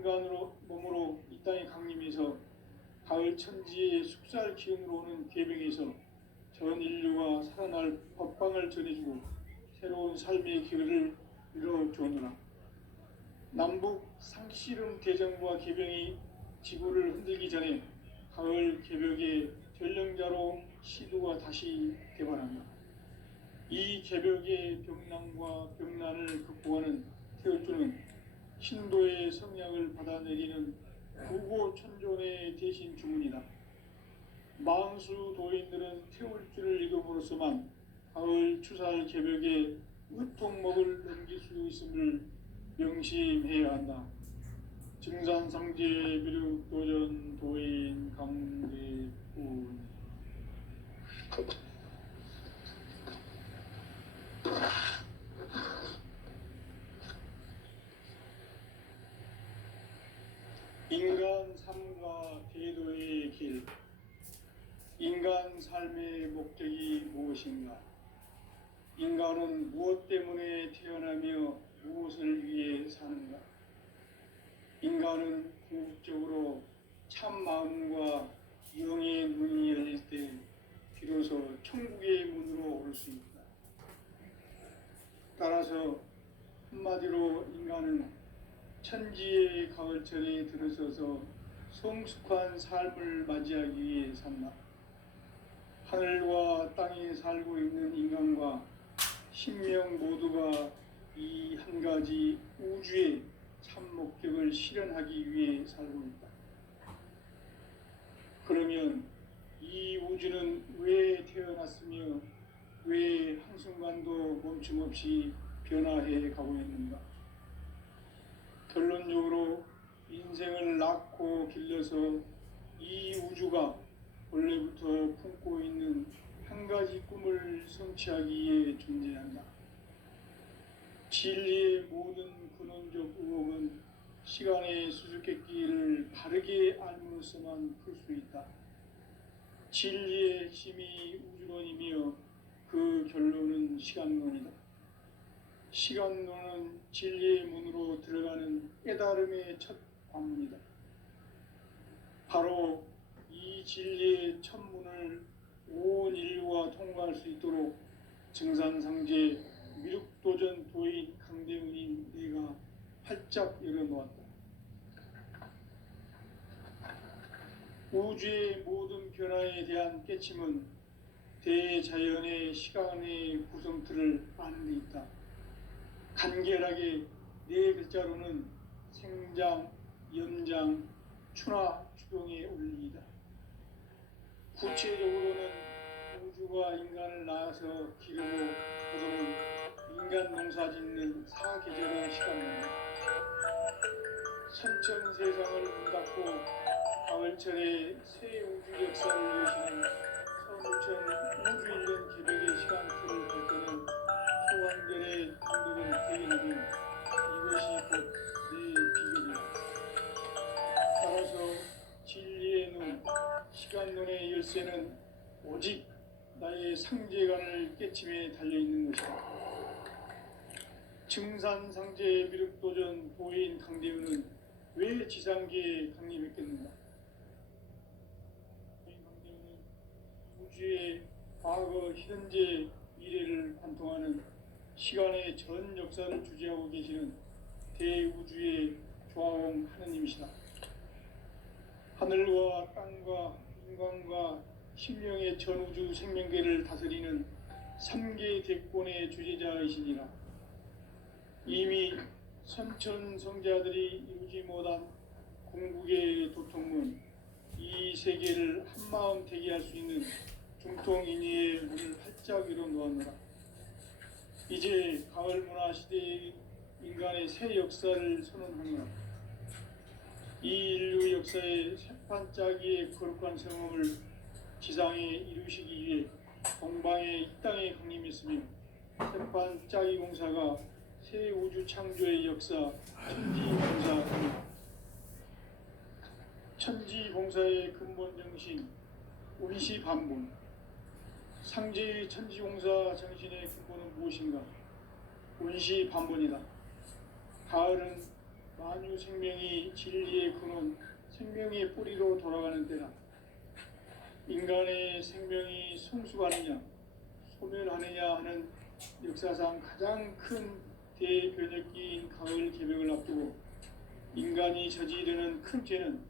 인간으로 몸으로 이 땅에 강림해서 가을 천지의 숙살 기운으로 오는 계명에서 전 인류가 살아날 법방을 전해주고 새로운 삶의 기회를 이뤄주었노라. 남북 상씨름 대전과 계병이 지구를 흔들기 전에 가을 개벽의 전령자로 시도가 다시 개발한다. 이 개벽의 병난과 병난을 극복하는 태울주는 신도의 성약을 받아내리는 구고천존의 대신 주문이다. 망수 도인들은 태울주를 읽음으로써만 가을 추살 개벽의 으통목을 넘길 수 있음을 명심해야 한다. 증산상제 비륙 도전 도인 강대훈. 인간 삶과 대도의 길. 인간 삶의 목적이 무엇인가? 인간은 무엇 때문에 태어나며 무엇을 위해 사는가? 인간은 궁극적으로 참 마음과 영의 눈이 열릴 때 비로소 천국의 문으로 올 수 있다. 따라서 한마디로 인간은 천지의 가을철에 들어서서 성숙한 삶을 맞이하기 위해 산다. 하늘과 땅에 살고 있는 인간과 신명 모두가 이 한 가지 우주의 참 목적을 실현하기 위해 살고 있다. 그러면 이 우주는 왜 태어났으며 왜 한순간도 멈춤없이 변화해 가고 있는가? 결론적으로 인생을 낳고 길러서 이 우주가 원래부터 품고 있는 한 가지 꿈을 성취하기 위해 존재한다. 진리의 모든 근원적 의혹은 시간의 수수께끼를 바르게 알므로써만 풀 수 있다. 진리의 핵심이 우주론이며 그 결론은 시간론이다. 시간론은 진리의 문으로 들어가는 깨달음의 첫 관문이다. 바로 이 진리의 첫 문을 온 인류가 통과할 수 있도록 증산상제 미륵도전 도인 강대훈인 내가 활짝 열어놓았다. 우주의 모든 변화에 대한 깨침은 대자연의 시간의 구성틀을 아는 데 있다. 간결하게 네 글자로는 생장, 연장, 추나 추동의 원리이다. 구체적으로는 우주가 인간을 낳아서 기르고 거두는 인간 농사 짓는 사계절의 시간입니다. 선천 세상을 문닫고 가을철에 새 우주 역사를 여시는 서울천 우주일년 개벽의 시간틀을 볼 때는 소환결의 감독은 대인하면 이것이 곧 내 비결이다. 따라서 진리의 눈, 시간론의 열쇠는 오직 나의 상제관을 깨침에 달려있는 것이다. 증산상제 미륵도전 도인 강대훈은 왜 지상계에 강림했겠는가? 강대훈은 우주의 과거, 현재, 미래를 관통하는 시간의 전 역사를 주재하고 계시는 대우주의 조화홍 하느님이시다. 하늘과 땅과 인간과 신령의 전우주 생명계를 다스리는 3개 대권의 주제자이시니라. 이미 선천성자들이 이루지 못한 궁극의 도통문, 이 세계를 한마음 되게 할 수 있는 중통인의의 문을 활짝 열어놓았노라. 이제 가을 문화 시대의 인간의 새 역사를 선언하노라. 이 인류 역사의 새판짜기의 거룩한 성험을 지상에 이루시기 위해 동방의 이 땅에 강림했으며 새판짜기 공사가 새 우주 창조의 역사 천지봉사입니다. 천지봉사의 근본 정신 운시반본. 상제의 천지공사 정신의 근본은 무엇인가? 운시반본이다. 가을은 만유 생명이 진리의 근원, 생명의 뿌리로 돌아가는 때라. 인간의 생명이 성숙하느냐 소멸하느냐 하는 역사상 가장 큰 대변혁기인 가을 개벽을 앞두고 인간이 저지르는 큰 죄는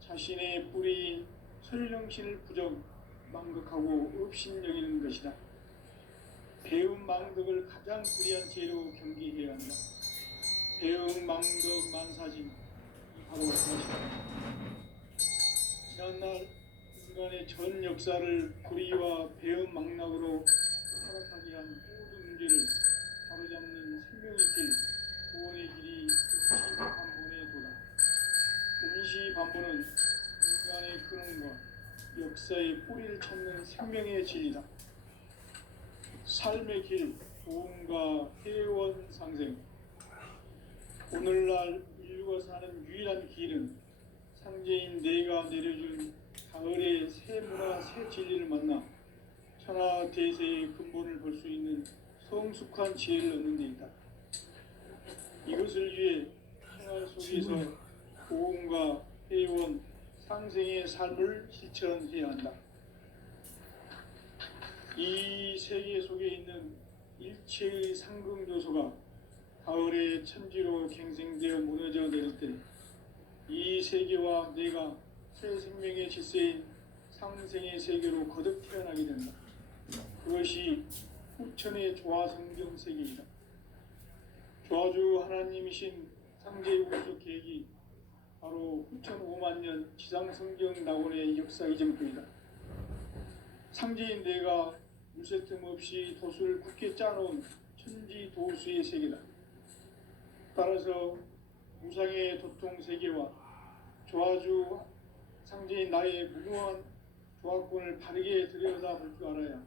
자신의 뿌리인 설령신을 부정, 망극하고 업신여기는 것이다. 배움 망덕을 가장 불의한 죄로 경계해야 한다. 배움 망덕 만사짐, 바로 그것이다. 지난날 인간의 전 역사를 불의와 배움 망락으로 타락하게 한 모든 문제를 바로잡는 생명의 길, 구원의 길이 임시반본의 도다. 임시반본은 인간의 근원과 역사의 뿌리를 찾는 생명의 진리다. 삶의 길, 도움과 회원 상생. 오늘날 인류가 사는 유일한 길은 상제인 내가 내려준 가을의 새 문화, 새 진리를 만나 천하 대세의 근본을 볼 수 있는 성숙한 지혜를 얻는 데 있다. 이것을 위해 생활 속에서 보험과 회원, 상생의 삶을 실천해야 한다. 이 세계 속에 있는 일체의 상승조소가 가을의 천지로 갱생되어 무너져 내릴 때 이 세계와 내가 새 생명의 질서인 상생의 세계로 거듭 태어나게 된다. 그것이 후천의 조화성경 세계이다. 조화주 하나님이신 상제의 우주 계획이 바로 후천 5만 년 지상성경 낙원의 역사 이정표이다. 상제인 내가 물새 틈 없이 도수를 굳게 짜놓은 천지 도수의 세계다. 따라서 무상의 도통 세계와 조화주 상제인 나의 무궁한 조화권을 바르게 들여다볼 줄 알아야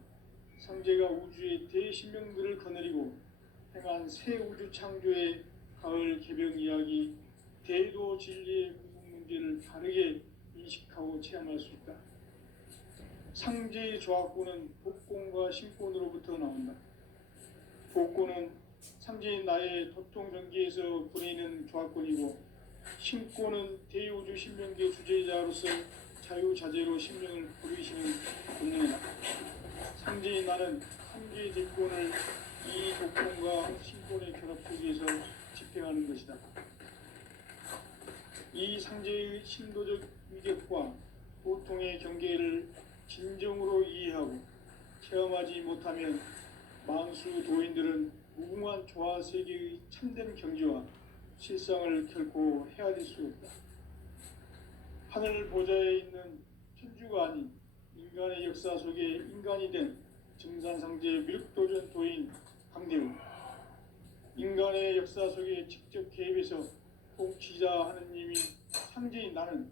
상제가 우주의 대신명들을 거느리고 행한 새 우주 창조의 가을 개벽 이야기, 대도 진리의 궁극 문제를 바르게 인식하고 체험할 수 있다. 상제의 조화권은 복권과 신권으로부터 나온다. 복권은 상제인 나의 도통전기에서 보내는 조화권이고, 신권은 대우주 신명계 주제자로서 자유자재로 신명을 부르시는 본능이다. 상제인 나는 상제의 대권을 이 독권과 신권의 결합 속에서 집행하는 것이다. 이 상제의 신도적 위격과 보통의 경계를 진정으로 이해하고 체험하지 못하면 만수 도인들은 무궁한 조화 세계의 참된 경지와 실상을 결코 헤아릴 수 없다. 하늘 보좌에 있는 천주가 아닌 인간의 역사 속에 인간이 된 증산상제 미륵도전 도인 강대우, 인간의 역사 속에 직접 개입해서 통치자 하느님이 상제인 나는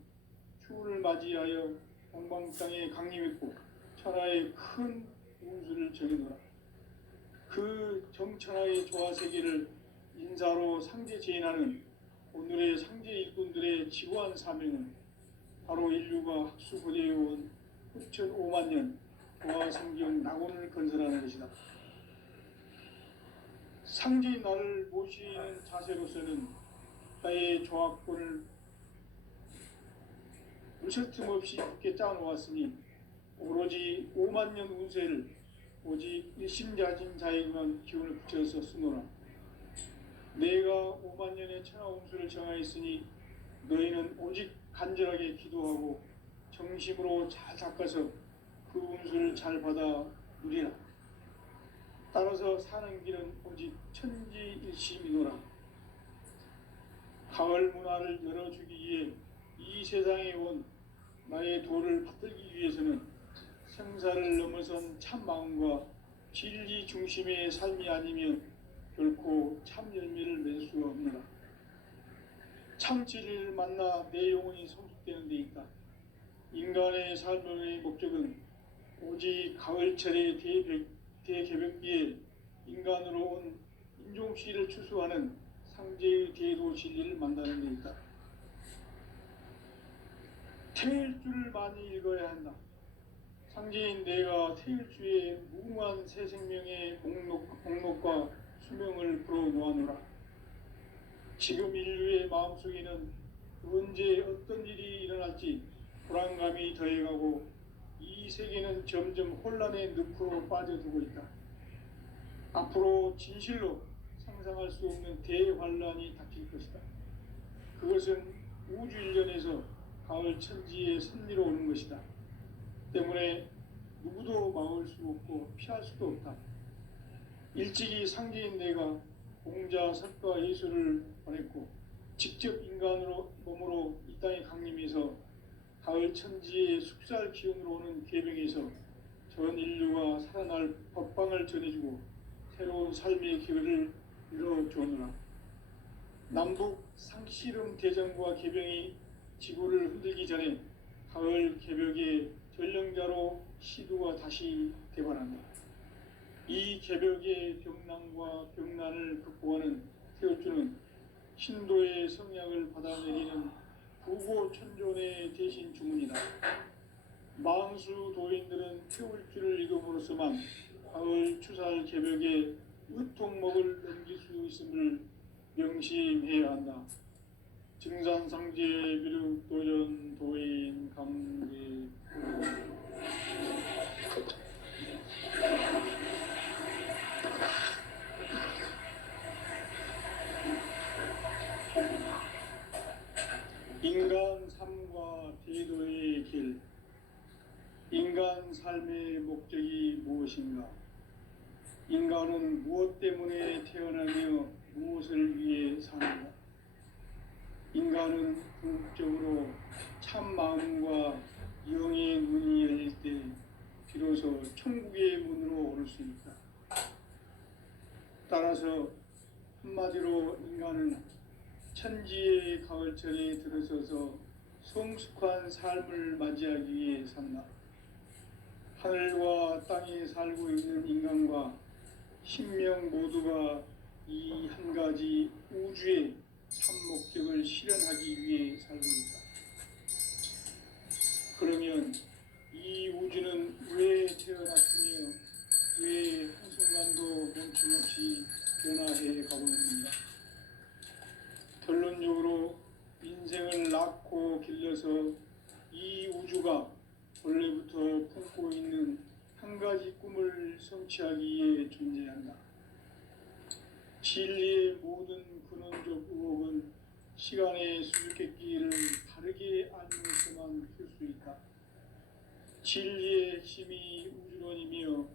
추운을 맞이하여 동방땅에 강림했고 천하의 큰 운수를 정해놓으라. 그 정천하의 조화세계를 인사로 상제 제인하는 오늘의 상제 일꾼들의 지구한 사명은 바로 인류가 학수고대해온 후천 5만 년 조화성경 낙원을 건설하는 것이다. 상제인 나를 모시는 자세로서는 나의 조화권을 물샐 틈 없이 굳게 짜놓았으니 오로지 5만 년 운세를 오직 일심자진 자에게만 기운을 붙여서 쓰노라. 내가 5만 년의 천하 운수를 정하였으니 너희는 오직 간절하게 기도하고 정심으로 잘 닦아서 그 운수를 잘 받아 누리라. 따라서 사는 길은 오직 천지일심이노라. 가을 문화를 열어주기 위해 이 세상에 온 나의 도를 받들기 위해서는 생사를 넘어선 참 마음과 진리 중심의 삶이 아니면 결코 참 열매를 맺을 수가 없노라. 참 진리를 만나 내 영혼이 성숙되는 데 있다. 인간의 삶의 목적은 오직 가을철의 대개벽기에 인간으로 온 인종씨를 추수하는 상제의 대도 진리를 만나는 데 있다. 태일주를 많이 읽어야 한다. 상제인 내가 태일주의 무궁한 새 생명의 목록과 수명을 풀어 놓아노라. 지금 인류의 마음속에는 언제 어떤 일이 일어날지 불안감이 더해가고 이 세계는 점점 혼란의 늪으로 빠져들고 있다. 앞으로 진실로 상상할 수 없는 대환란이 닥칠 것이다. 그것은 우주 일련에서 가을 천지의 섭리로 오는 것이다. 때문에 누구도 막을 수 없고 피할 수도 없다. 일찍이 상제인 내가 공자, 석가, 예수를 보냈고 직접 인간으로 몸으로 이 땅에 강림해서 가을 천지의 숙살 기운으로 오는 계명에서 전 인류가 살아날 법방을 전해주고 새로운 삶의 기회를 열어주느라. 남북 상씨름 대전과 개병이 지구를 흔들기 전에 가을 개벽의 전령자로 시두가 다시 개발한다. 이 개벽의 병난과 병난을 극복하는 태울주는 신도의 성약을 받아내리는 부고천존의 대신 주문이다. 망수 도인들은 태울주를 읽음으로써만 가을 추살 개벽에 의통목을 넘길 수 있음을 명심해야 한다. 증산상제 비륵 도전 도인 강제 인간 삶과 제도의 길. 인간 삶의 목적이 무엇인가? 인간은 무엇 때문에 태어나며 무엇을 위해 사는가? 인간은 궁극적으로 참 마음과 영의 문이 열릴 때 비로소 천국의 문으로 오를 수 있다. 따라서 한마디로 인간은 천지의 가을철에 들어서서 성숙한 삶을 맞이하기 위해 산다. 하늘과 땅에 살고 있는 인간과 신명 모두가 이 한 가지 우주의 참 목적을 실현하기 위해 살고 있다. 그러면 이 우주는 왜 태어났으며 왜 한순간도 멈춤없이 변화해 가고 있는가? 결론적으로 인생을 낳고 길러서 이 우주가 원래부터 품고 있는 한 가지 꿈을 성취하기 위해 존재한다. 진리의 모든 근원적 의혹은 시간의 수수께끼를 다르게 알면서만 풀 수 있다. 진리의 핵심이 우주론이며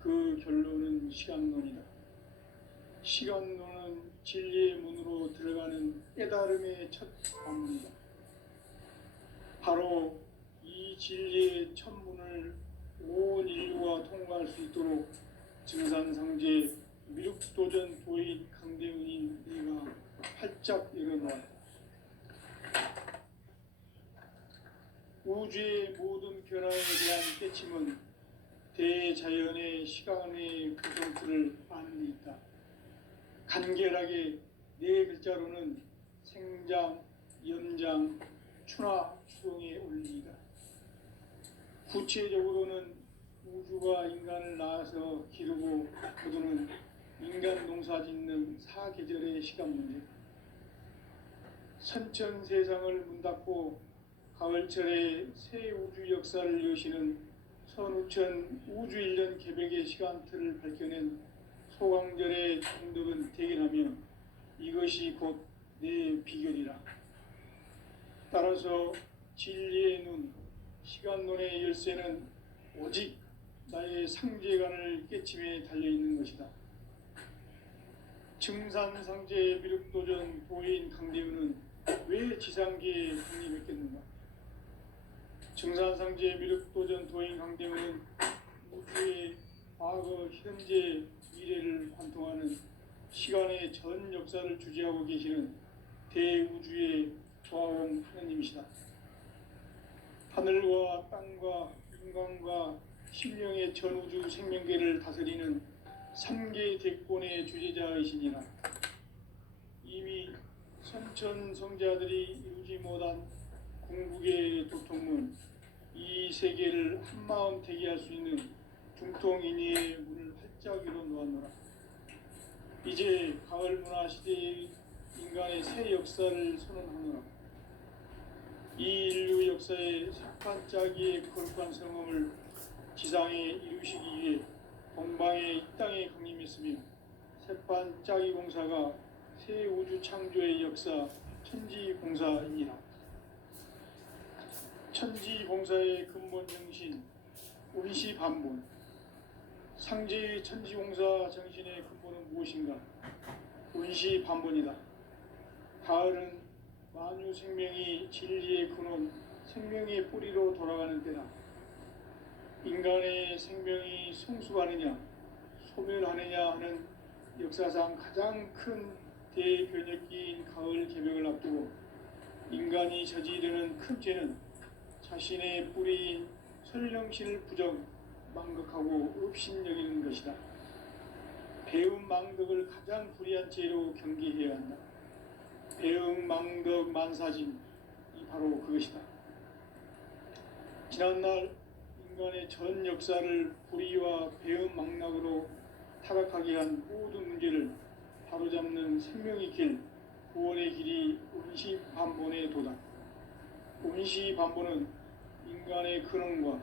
그 결론은 시간론이다. 시간론은 진리의 문으로 들어가는 깨달음의 첫 관문이다. 바로 이 진리의 첫 문을 온 인류가 통과할 수 있도록 증산상제 미륵도전 도인 강대훈인 내가 활짝 열어놓았다. 우주의 모든 변화에 대한 깨침은 대자연의 시간의 구성틀을 아는 데 있다. 간결하게 네 글자로는 생장, 연장, 추나 추동의 원리이다. 구체적으로는 우주가 인간을 낳아서 기르고 거두는 인간 농사 짓는 사계절의 시간 문제. 선천 세상을 문 닫고 가을철에 새 우주 역사를 여시는 선우천 우주 일년 개벽의 시간틀을 밝혀낸 소강절의 정덕은 대견하며 이것이 곧 내 비결이라. 따라서 진리의 눈, 시간론의 열쇠는 오직 나의 상제관을 깨침에 달려있는 것이다. 증산상제 미륵도전 도인 강대훈은 왜 지상계에 강림했겠는가? 증산상제 미륵도전 도인 강대훈은 우주의 과거, 현재, 미래를 관통하는 시간의 전 역사를 주재하고 계시는 대우주의 조화원 하느님이시다. 하늘과 땅과 인간과 신령의 전우주 생명계를 다스리는 3개 대권의 주제자이시니라. 이미 선천 성자들이 이루지 못한 궁극의 도통문, 이 세계를 한마음 되게 할 수 있는 중통인의의 문을 활짝 열어 놓았노라. 이제 가을 문화 시대의 인간의 새 역사를 선언하노라. 이 인류 역사의 석판짜기의 거룩한 성험을 지상에 이루시기 위해 동방의 이 땅에 강림했으며 새판짜기 공사가 새 우주 창조의 역사 천지공사이니라. 천지공사의 근본 정신 운시반본. 상제의 천지공사 정신의 근본은 무엇인가? 운시반본이다. 가을은 만유 생명이 진리의 근원, 생명의 뿌리로 돌아가는 때다. 인간의 생명이 성숙하느냐, 소멸하느냐 하는 역사상 가장 큰 대변혁기인 가을 개벽을 앞두고 인간이 저지르는 큰 죄는 자신의 뿌리인 설령신을 부정, 망극하고 업신여기는 것이다. 배음 망덕을 가장 불의한 죄로 경계해야 한다. 배음 망덕 만사진이 바로 그것이다. 지난날 인간의 전 역사를 불의와 배음 망락으로 타락하게 한 모든 문제를 바로잡는 생명의 길, 구원의 길이 운시반본의 도다. 운시반본은 인간의 근원과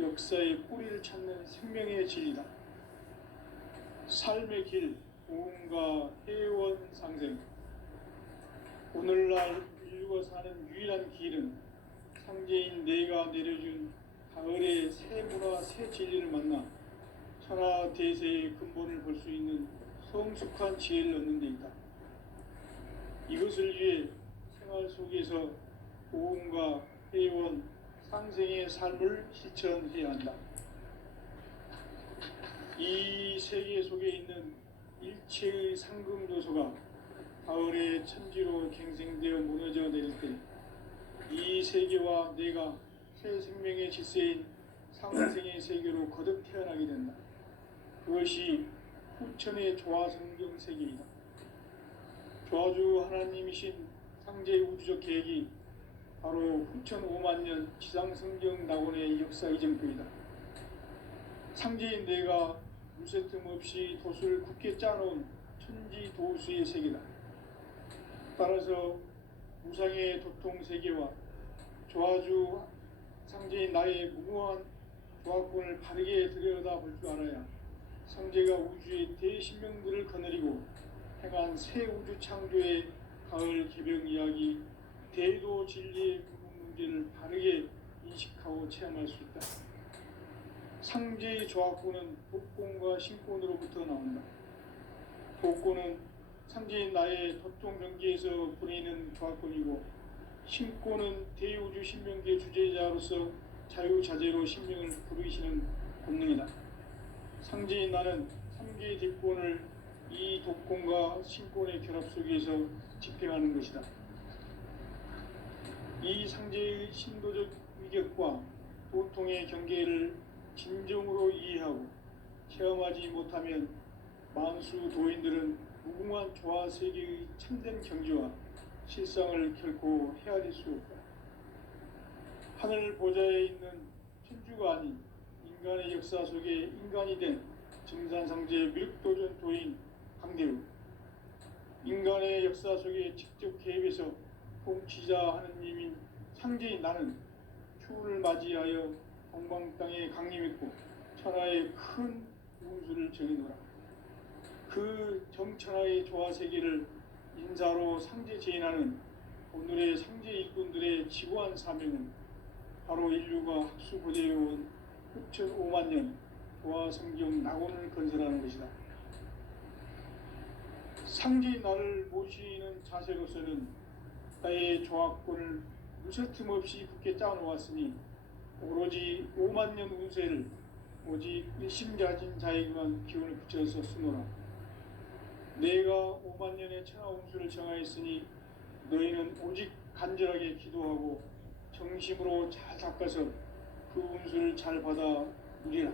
역사의 뿌리를 찾는 생명의 진리다. 삶의 길, 보험과 해원 상생. 오늘날 인류가 사는 유일한 길은 상제인 내가 내려준 가을의 새 문화, 새 진리를 만나 천하 대세의 근본을 볼 수 있는 성숙한 지혜를 얻는 데 있다. 이것을 위해 생활 속에서 보험과 해원, 상생의 삶을 실천해야 한다. 이 세계 속에 있는 일체의 상금도서가 가을의 천지로 갱생되어 무너져 내릴 때 이 세계와 내가 새 생명의 질서인 상생의 세계로 거듭 태어나게 된다. 그것이 후천의 조화성경 세계이다. 조화주 하나님이신 상제의 우주적 계획이 바로 후천 5만 년 지상성경 낙원의 역사 이정표이다. 상제인 내가 무쇠 틈 없이 돛을 굳게 짜놓은 천지 도수의 세계다. 따라서 무상의 도통 세계와 조화주 상제인 나의 무모한 조화권을 바르게 들여다볼 줄 알아야 상제가 우주의 대신명들을 거느리고 행한 새 우주 창조의 가을 개벽 이야기, 대도 진리의 부분 문제를 바르게 인식하고 체험할 수 있다. 상제의 조화권은 독권과 신권으로부터 나온다. 독권은 상제인 나의 도통 경계에서 보내는 조화권이고, 신권은 대우주 신명계 주제자로서 자유자재로 신명을 부르시는 본능이다. 상제인 나는 3개의 대권을 이 독권과 신권의 결합 속에서 집행하는 것이다. 이 상제의 신도적 위격과 도통의 경계를 진정으로 이해하고 체험하지 못하면 만수 도인들은 무궁한 조화 세계의 참된 경지와 실상을 결코 헤아릴 수 없다. 하늘 보좌에 있는 천주가 아닌 인간의 역사 속에 인간이 된 증산상제 미륵도전 도인 강대우, 인간의 역사 속에 직접 개입해서 통치자 하느님인 상제인 나는 추운을 맞이하여 동방 땅에 강림했고 천하의 큰 운수를 정해놓으라. 그 정천하의 조화 세계를 인사로 상제 제인하는 오늘의 상제 일꾼들의 지고한 사명은 바로 인류가 학수고대해온 후천 5만 년 조화 성경 낙원을 건설하는 것이다. 상제인 나를 모시는 자세로서는 나의 조화권을 무쇠틈 없이 굳게 짜놓았으니 오로지 5만 년 운세를 오직 일심가진 자에게만 기운을 붙여서 쓰노라. 내가 5만 년의 천하 운수를 정하였으니 너희는 오직 간절하게 기도하고 정심으로 잘 닦아서 그 운수를 잘 받아 누리라.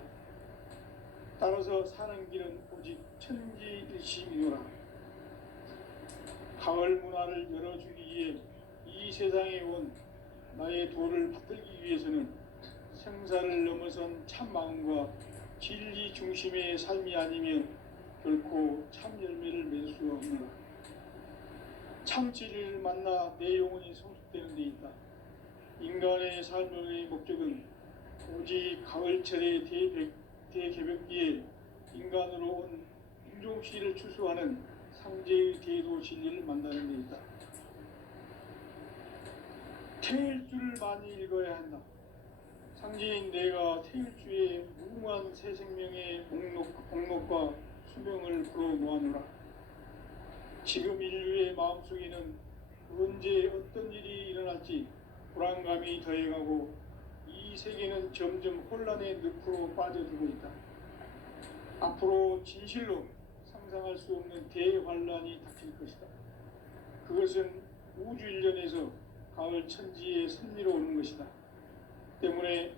따라서 사는 길은 오직 천지일심이노라. 가을 문화를 열어주기 위해 이 세상에 온 나의 도를 받들기 위해서는 생사를 넘어선 참 마음과 진리 중심의 삶이 아니면 결코 참 열매를 맺을 수 없노라. 창치를 만나 내 영혼이 성숙되는 데 있다. 인간의 삶의 목적은 오직 가을철의 대개벽기에 인간으로 온 인종시를 추수하는 상제의 대도 진리를 만나는 데 있다. 태일주를 많이 읽어야 한다. 상제인 내가 태일주의 무궁한 새 생명의 목록과 수명을 풀어 놓아노라. 지금 인류의 마음속에는 언제 어떤 일이 일어날지 불안감이 더해가고 이 세계는 점점 혼란의 늪으로 빠져들고 있다. 앞으로 진실로 상상할 수 없는 대환란이 닥칠 것이다. 그것은 우주 일련에서 가을 천지의 섭리로 오는 것이다. 때문에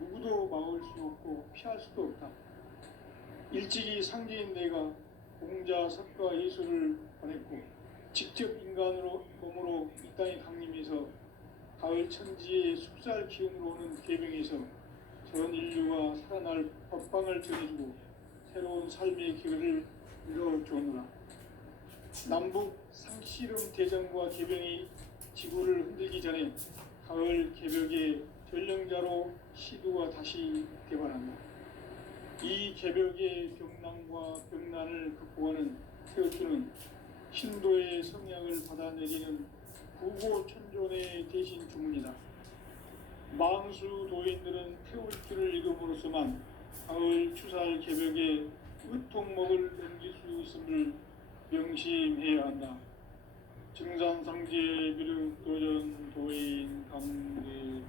누구도 막을 수 없고 피할 수도 없다. 일찍이 상제인 내가 공자, 석가, 예수를 보냈고 직접 인간으로 몸으로 이 땅에 강림해서 가을 천지의 숲살 기운으로 오는 계명에서 전 인류와 살아날 법방을 전해주고 새로운 삶의 기회를 이뤄주오노라. 남북 상씨름 대전과 개병이 지구를 흔들기 전에 가을 개벽의 전령자로 시두가 다시 개발한다. 이 개벽의 병난과 병난을 극복하는 태울주는 신도의 성향을 받아내리는 구고천존의 대신 주문이다. 망수 도인들은 태울주를 읽음으로써만 가을 추살 개벽의 의통목을 넘길 수 있음을 명심해야 한다. 증산상제 미륵도전 도인 강대훈.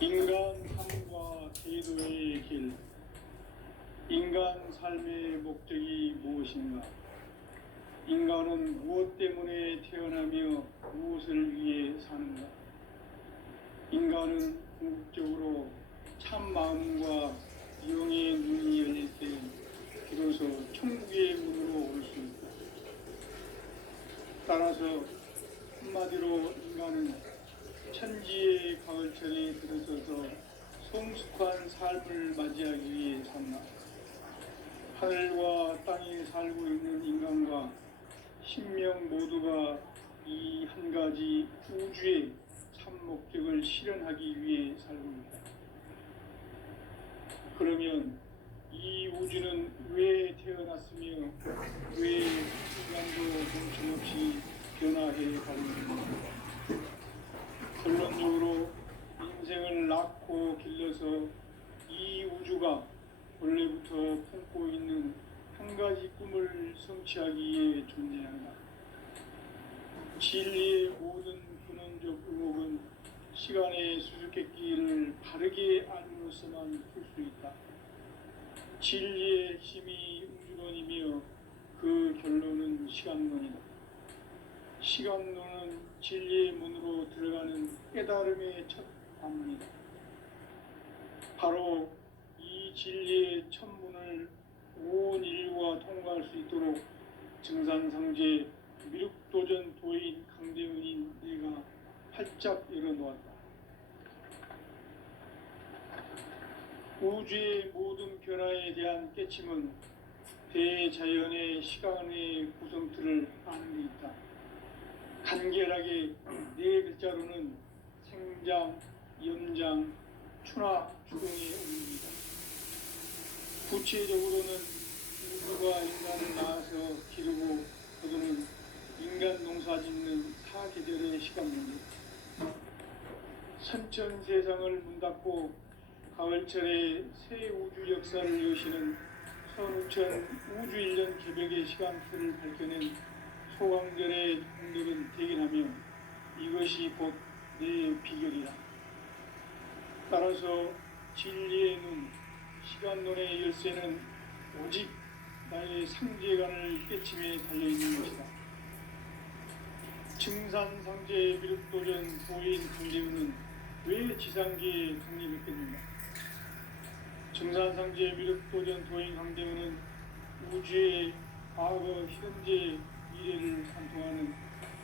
인간 삶과 제도의 길. 인간 삶의 목적이 무엇인가? 인간은 무엇 때문에 태어나며 무엇을 위해 사는가? 인간은 궁극적으로 참 마음과 영의 눈이 열릴 때 비로소 천국의 문으로 올 수 있다. 따라서 한마디로 인간은 천지의 가을철에 들어서서 성숙한 삶을 맞이하기 위해 산다. 하늘과 땅에 살고 있는 인간과 신명 모두가 이 한 가지 우주의 참 목적을 실현하기 위해 살고 있다. 그러면 이 우주는 왜 태어났으며 왜 순간도 멈춤없이 변화해 가고 있는가? 결론적으로 인생을 낳고 길러서 이 우주가 원래부터 품고 있는 한 가지 꿈을 성취하기 위해 존재한다. 진리의 모든 근원적 의혹은 시간의 수수께끼를 바르게 알므로서만 풀 수 있다. 진리의 힘이 우주론이며 그 결론은 시간론이다. 시간론은 진리의 문으로 들어가는 깨달음의 첫 관문이다. 바로 이 진리의 첫 문을 온 인류가 통과할 수 있도록 증산상제 미륵도전 도인 강대훈인 내가 활짝 열어놓았다. 우주의 모든 변화에 대한 깨침은 대자연의 시간의 구성틀을 아는 데 있다. 간결하게 네 글자로는 생장, 연장, 추나 추동의 의미이다. 구체적으로는 우주가 인간을 낳아서 기르고 거두는 인간 농사 짓는 사계절의 시간 문제. 선천 세상을 문 닫고 가을철에 새 우주 역사를 여시는 선우천 우주 1년 개벽의 시간표를 밝혀낸 소강절의 공들은 대긴하며 이것이 곧 내 비결이다. 따라서 진리의 눈, 시간론의 열쇠는 오직 나의 상제관을 깨침에 달려있는 것이다. 증산상제 미륵도전 도인 강대훈은 왜 지상계에 독립했겠는가? 증산상제 미륵도전 도인 강대훈은 우주의 과거, 현재, 미래를 관통하는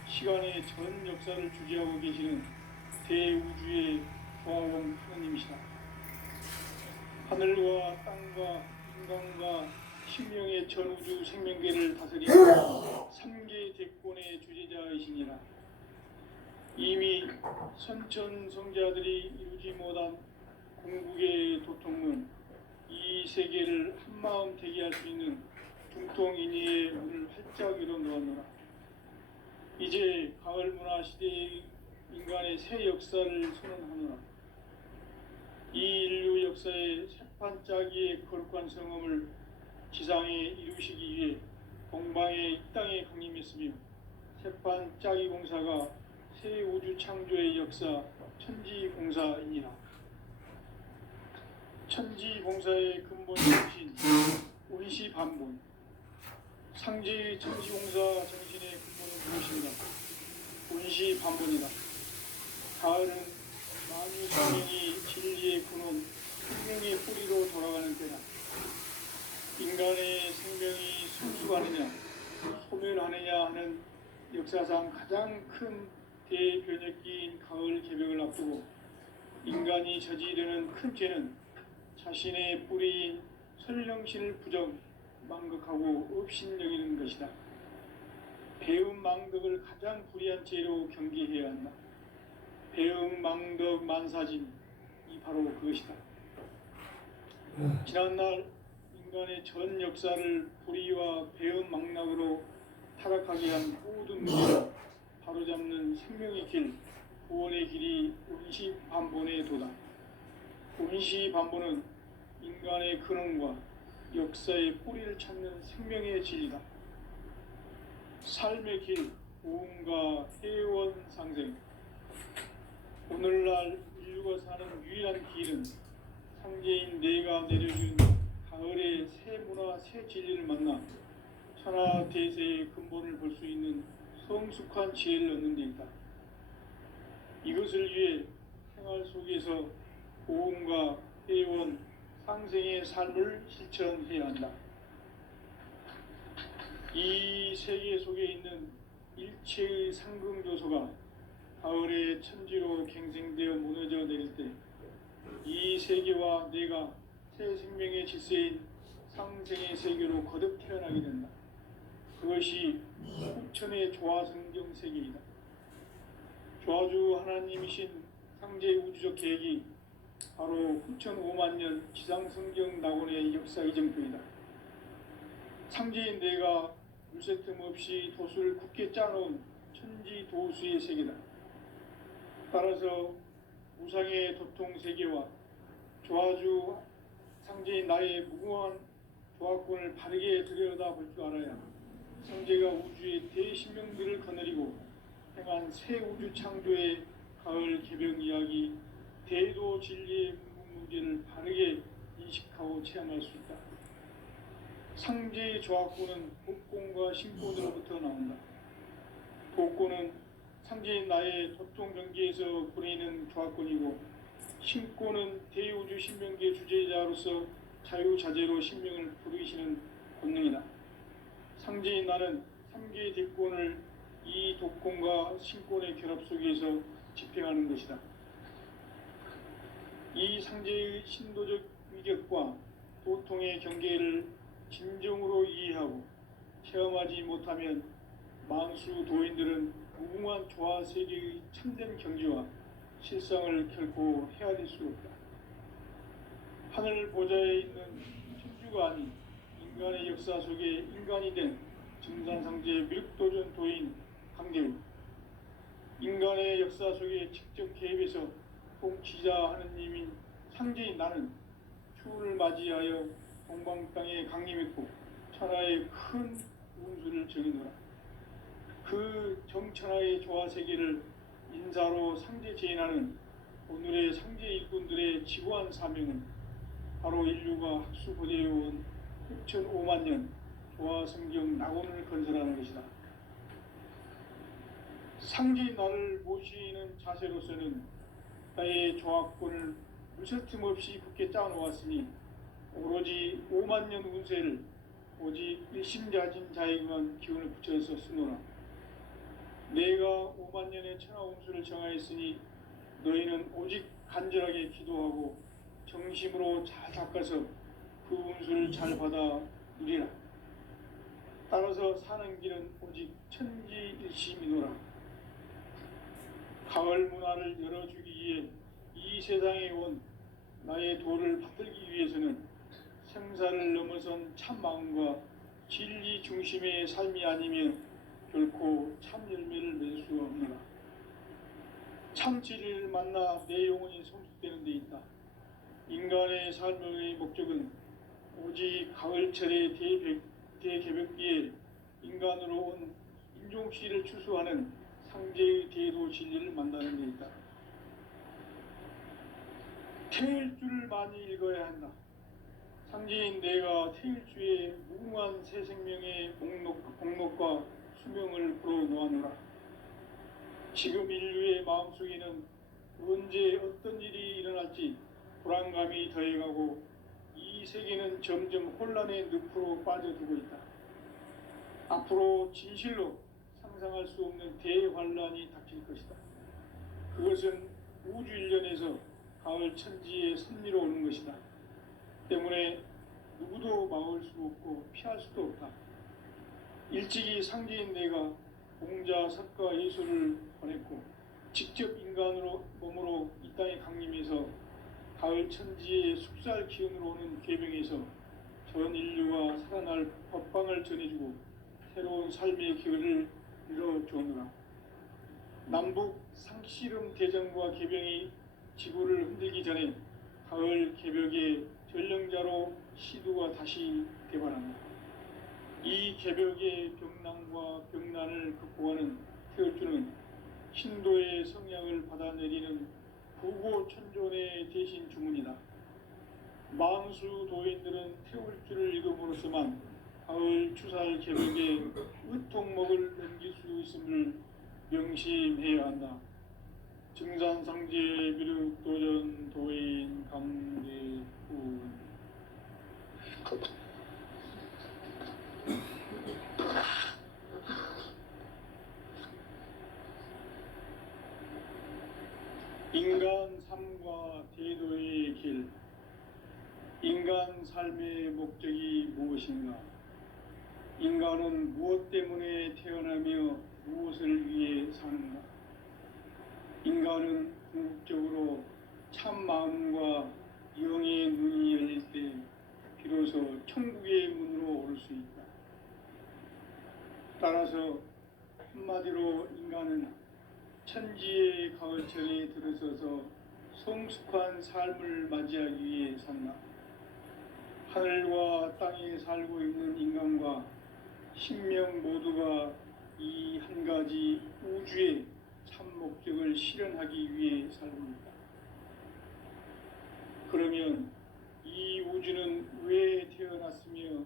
시간의 전 역사를 주재하고 계시는 대우주의 조화원 하느님이시다. 하늘과 땅과 인간과 신명의 전우주 생명계를 다스리는 3개 대권의 주제자이시니라. 이미 선천성자들이 이루지 못한 궁극의 도통은 이 세계를 한마음 되게 할 수 있는 중통인의의 문을 활짝 열어 놓았노라. 이제 가을 문화 시대의 인간의 새 역사를 선언하노라. 이 인류 역사의 새판짜기의 거룩한 성음을 지상에 이루시기 위해 동방의 이 땅에 강림했으며 새판짜기 공사가 새 우주 창조의 역사 천지공사이니라. 천지공사의 근본 정신 운시반본. 상제의 천지공사 정신의 근본은 무엇인가? 운시반본이다. 가을은 만유 생명이 진리의 근원, 생명의 뿌리로 돌아가는 때다. 인간의 생명이 순수하느냐, 소멸하느냐 하는 역사상 가장 큰 대변혁기인 가을 개벽을 앞두고 인간이 저지르는 큰 죄는 자신의 뿌리인 설령신을 부정, 망극하고 업신여기는 것이다. 배음 망덕을 가장 불의한 죄로 경계해야 한다. 배음 망덕 만사진, 이 바로 그것이다. 지난날 인간의 전 역사를 불의와 배음 망락으로 타락하게 한 모든 문제를 바로잡는 생명의 길, 구원의 길이 운시반본의 도다. 운시반본은 인간의 근원과 역사의 뿌리를 찾는 생명의 진리다. 삶의 길, 고음과 회원 상생. 오늘날 인류가 사는 유일한 길은 상제인 내가 내려준 가을의 새 문화, 새 진리를 만나 천하 대세의 근본을 볼 수 있는 성숙한 지혜를 얻는 데 있다. 이것을 위해 생활 속에서 고음과 회원, 상생의 삶을 실천해야 한다. 이 세계 속에 있는 일체의 상금조소가 가을의 천지로 갱생되어 무너져 내릴 때 이 세계와 내가 새 생명의 질서인 상생의 세계로 거듭 태어나게 된다. 그것이 후천의 조화성경 세계이다. 조화주 하나님이신 상제 우주적 계획이 바로 후천 5만 년 지상성경 낙원의 역사 이정표이다. 상제인 내가 물새 틈 없이 도수를 굳게 짜놓은 천지 도수의 세계다. 따라서 무상의 도통 세계와 조화주 상제인 나의 무궁한 조화권을 바르게 들여다볼 줄 알아야 상제가 우주의 대신명들을 거느리고 행한 새 우주 창조의 가을 개벽 이야기, 대도 진리의 문제를 바르게 인식하고 체험할 수 있다. 상제의 조화권은 복권과 신권으로부터 나온다. 복권은 상제인 나의 도통 경계에서 보내는 조화권이고, 신권은 대우주 신명계 주제자로서 자유자재로 신명을 부르시는 권능이다. 상제인 나는 3개의 대권을 이 독권과 신권의 결합 속에서 집행하는 것이다. 이 상제의 신도적 위격과 도통의 경계를 진정으로 이해하고 체험하지 못하면 만수 도인들은 무궁한 조화 세계의 참된 경지와 실상을 결코 헤아릴 수 없다. 하늘 보좌에 있는 천주가 아닌 인간의 역사 속에 인간이 된 증산상제 밀도전 도인 강대우, 인간의 역사 속에 직접 개입해서 통치자 하느님인 상제인 나는 추운을 맞이하여 동방 땅에 강림했고 천하의 큰 운수를 정의노라. 그 정천하의 조화 세계를 인사로 상제 제인하는 오늘의 상제 일꾼들의 지구한 사명은 바로 인류가 학수고대해온 6,5만 년 조화 성경 낙원을 건설하는 것이다. 상제인 나를 모시는 자세로서는 나의 조화권을 물새틈 없이 굳게 짜놓았으니 오로지 5만 년 운세를 오직 일심자진 자에게만 기운을 붙여서 쓰노라. 내가 5만 년의 천하 운수를 정하였으니 너희는 오직 간절하게 기도하고 정심으로 잘 닦아서 그 운수를 잘 받아 누리라. 따라서 사는 길은 오직 천지일심이노라. 가을 문화를 열어주기 위해 이 세상에 온 나의 도를 받들기 위해서는 생사를 넘어선 참 마음과 진리 중심의 삶이 아니면 결코 참 열매를 맺을 수 없노라. 참 진리를 만나 내 영혼이 성숙되는 데 있다. 인간의 삶의 목적은 오직 가을철의 대개벽기에 인간으로 온 인종씨를 추수하는 상제의 대도 진리를 만나는 데 있다. 태일주를 많이 읽어야 한다. 상제인 내가 태일주의 무궁한 새 생명의 목록과 수명을 풀어놓아노라. 지금 인류의 마음속에는 언제 어떤 일이 일어날지 불안감이 더해가고 이 세계는 점점 혼란의 늪으로 빠져들고 있다. 앞으로 진실로 상상할 수 없는 대환란이 닥칠 것이다. 그것은 우주 일련에서 가을 천지의 섭리로 오는 것이다. 때문에 누구도 막을 수 없고 피할 수도 없다. 일찍이 상제인 내가 공자, 석가, 예수를 보냈고 직접 인간으로 몸으로 이 땅에 강림해서 가을 천지의 숙살 기운으로 오는 계명에서 전 인류가 살아날 법방을 전해주고 새로운 삶의 기회를 열어주었노라. 남북 상씨름 대전과 개병이 지구를 흔들기 전에 가을 개벽의 전령자로 시두가 다시 개발한다. 이 개벽의 병난과 병난을 극복하는 태울주는 신도의 성향을 받아내리는 부고천존의 대신 주문이다. 망수 도인들은 태울주를 읽음으로써만 가을 추살 개벽의 의통목을 넘길 수 있음을 명심해야 한다. 증산상제 미륵도전 도인 강대훈. 인간 삶과 대도의 길. 인간 삶의 목적이 무엇인가? 인간은 무엇 때문에 태어나며 무엇을 위해 사는가? 인간은 궁극적으로 참 마음과 영의 눈이 열릴 때 비로소 천국의 문으로 오를 수 있다. 따라서 한마디로 인간은 천지의 가을철에 들어서서 성숙한 삶을 맞이하기 위해 산다. 하늘과 땅에 살고 있는 인간과 신명 모두가 이 한 가지 우주의 참 목적을 실현하기 위해 살고 있다. 그러면 이 우주는 왜 태어났으며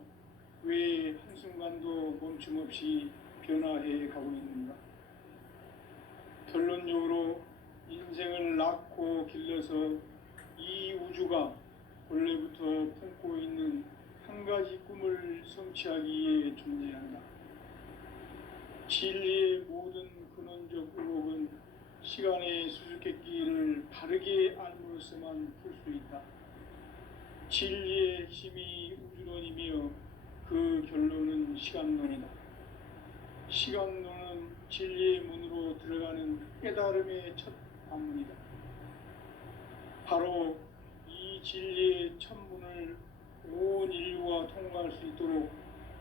왜 한순간도 멈춤없이 변화해 가고 있는가? 결론적으로 인생을 낳고 길러서 이 우주가 본래부터 품고 있는 한 가지 꿈을 성취하기 위해 존재한다. 진리의 모든 근원적 의혹은 시간의 수수께끼를 바르게 알므로써만 풀 수 있다. 진리의 핵심이 우주론이며 그 결론은 시간론이다. 시간론은 진리의 문으로 들어가는 깨달음의 첫 관문이다. 바로 이 진리의 첫 문을 온 인류가 통과할 수 있도록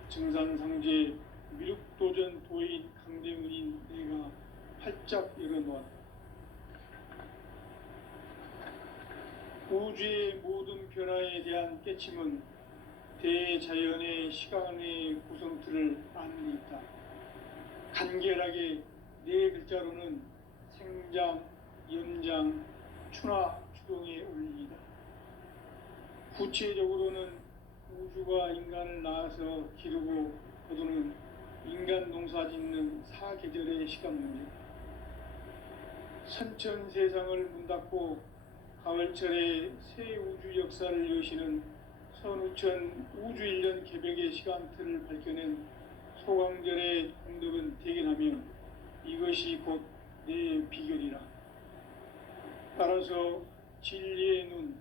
증산상제 미륵도전 도인 강대훈인 내가 활짝 열어놓았다. 우주의 모든 변화에 대한 깨침은 대자연의 시간의 구성틀을 아는 데 있다. 간결하게 네 글자로는 생장, 연장, 추나, 추동의 원리이다. 구체적으로는 우주가 인간을 낳아서 기르고 거두는 인간 농사짓는 사계절의 시간 문제다. 선천 세상을 문 닫고 가을철에 새 우주 역사를 여시는 선우천 우주일년 개벽의 시간틀을 밝혀낸 소강절의 공덕은 대견하며 이것이 곧 내 비결이라. 따라서 진리의 눈,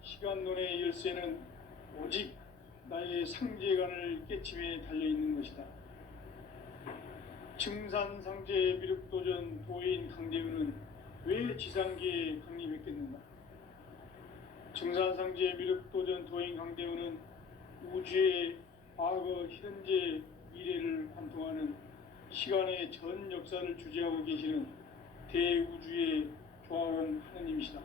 시간론의 열쇠는 오직 나의 상제관을 깨침에 달려있는 것이다. 증산상제 미륵도전 도인 강대우는 왜 지상계에 강림했겠는가? 증산상제 미륵도전 도인 강대우는 우주의 과거, 현재, 미래를 관통하는 시간의 전 역사를 주재하고 계시는 대우주의 조화원 하느님이시다.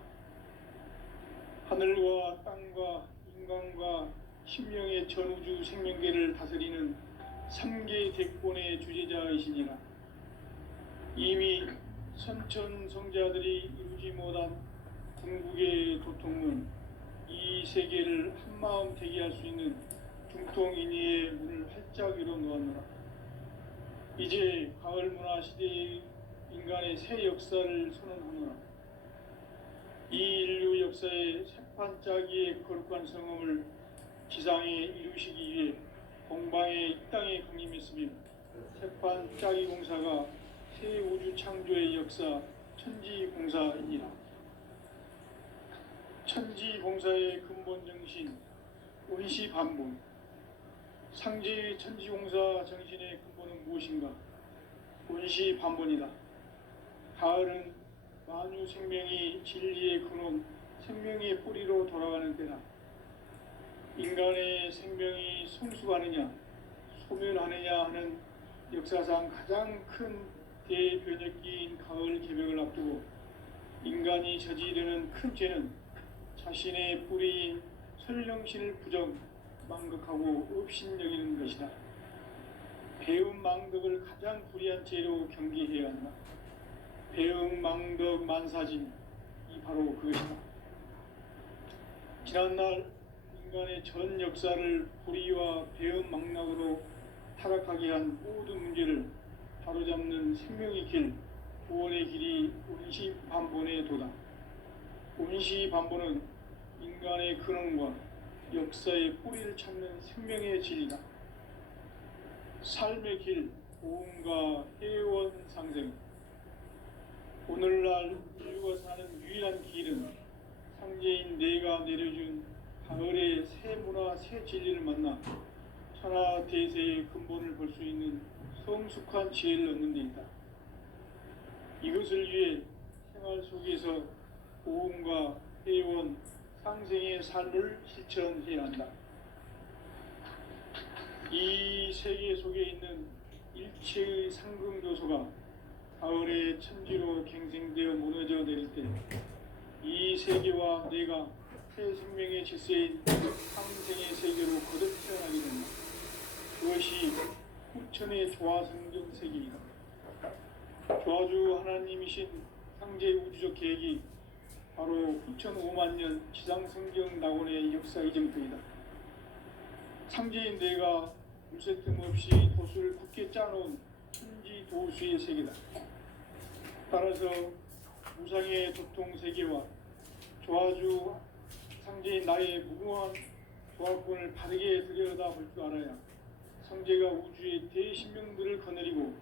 하늘과 땅과 인간과 신명의 전우주 생명계를 다스리는 3개 대권의 주제자이시니라. 이미 선천성자들이 이루지 못한 궁극의 도통은 이 세계를 한마음 되게 할 수 있는 중통인의의 문을 활짝 열어놓았노라. 이제 가을 문화 시대의 인간의 새 역사를 선언하노라. 이 인류 역사의 새판짜기의 거룩한 성음을 지상에 이루시기 위해 공방에 이 땅에 강림했으며 새판짜기 공사가 새 우주 창조의 역사 천지공사이니라. 천지공사의 근본 정신 원시반본. 상제의 천지공사 정신의 근본은 무엇인가? 원시반본이다. 가을은 만유 생명이 진리의 근원, 생명의 뿌리로 돌아가는 때다. 인간의 생명이 성숙하느냐, 소멸하느냐 하는 역사상 가장 큰 대변혁기인 가을 개벽을 앞두고 인간이 저지르는 큰 죄는 자신의 뿌리인 설령신을 부정, 망극하고 업신여기는 것이다. 배음 망덕을 가장 불의한 죄로 경계해야 한다. 배음 망덕 만사진, 이 바로 그것이다. 지난날 인간의 전 역사를 불의와 배음 망락으로 타락하게 한 모든 문제를 바로잡는 생명의 길, 구원의 길이 원시반본의 도다. 원시반본은 인간의 근원과 역사의 뿌리를 찾는 생명의 진리다. 삶의 길, 보험과 해원 상생. 오늘날 인류가 사는 유일한 길은 상제인 내가 내려준 가을의 새 문화, 새 진리를 만나 천하 대세의 근본을 볼 수 있는 성숙한 지혜를 얻는 데 있다. 이것을 위해 생활 속에서 보험과 해원, 상생의 삶을 실천해야 한다. 이 세계 속에 있는 일체의 상승조소가 가을의 천지로 갱생되어 무너져 내릴 때 이 세계와 내가 새 생명의 질서인 상생의 세계로 거듭 태어나게 된다. 그것이 후천의 조화성경 세계이다. 조화주 하나님이신 상제 우주적 계획이 바로 후천 5만 년 지상성경 낙원의 역사 이정표이다. 상제인 내가 물새 틈 없이 도수를 굳게 짜놓은 천지 도수의 세계다. 따라서 무상의 도통 세계와 조화주 상제인 나의 무궁한 조화권을 바르게 들여다볼 줄 알아야 상제가 우주의 대신명들을 거느리고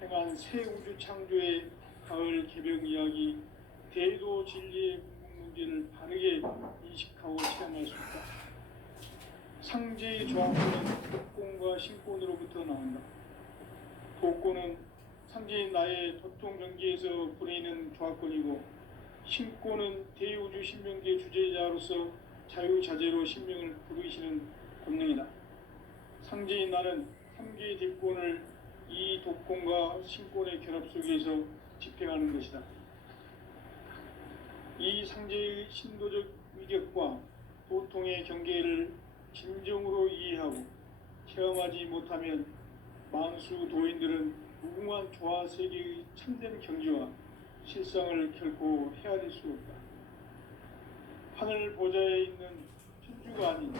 행한 새 우주 창조의 가을 개벽 이야기, 대도 진리의 궁극 문제를 바르게 인식하고 체험할 수 있다. 상제의 조화권은 독권과 신권으로부터 나온다. 독권은 상제인 나의 도통 경계에서 부리는 조화권이고, 신권은 대우주 신명계 주제자로서 자유자재로 신명을 부르시는 권능이다. 상제인 나는 3개의 뒷권을 이 독권과 신권의 결합 속에서 집행하는 것이다. 이 상제의 신도적 위격과 도통의 경계를 진정으로 이해하고 체험하지 못하면 만수 도인들은 무궁한 조화 세계의 참된 경지와 실상을 결코 헤아릴 수 없다. 하늘 보좌에 있는 천주가 아닌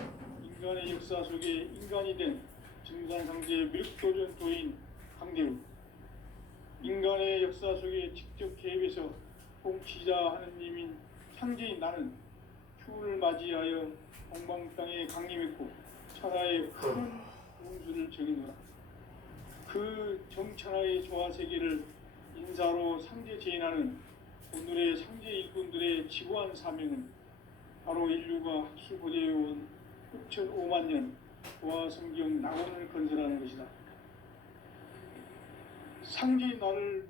인간의 역사 속에 인간이 된 증산상제 미륵도전 도인 강대우. 인간의 역사 속에 직접 개입해서 통치자 하느님인 상제인 나는 휴를 맞이하여 동방 땅에 강림했고 천하의 큰 운수를 정해노라. 그 정천하의 조화 세계를 인사로 상제 제인하는 오늘의 상제 일꾼들의 지고한 사명은 바로 인류가 수고되어온 흑천 5만 년 보아 성경 낙원을 건설하는 것이다. 상제의 날을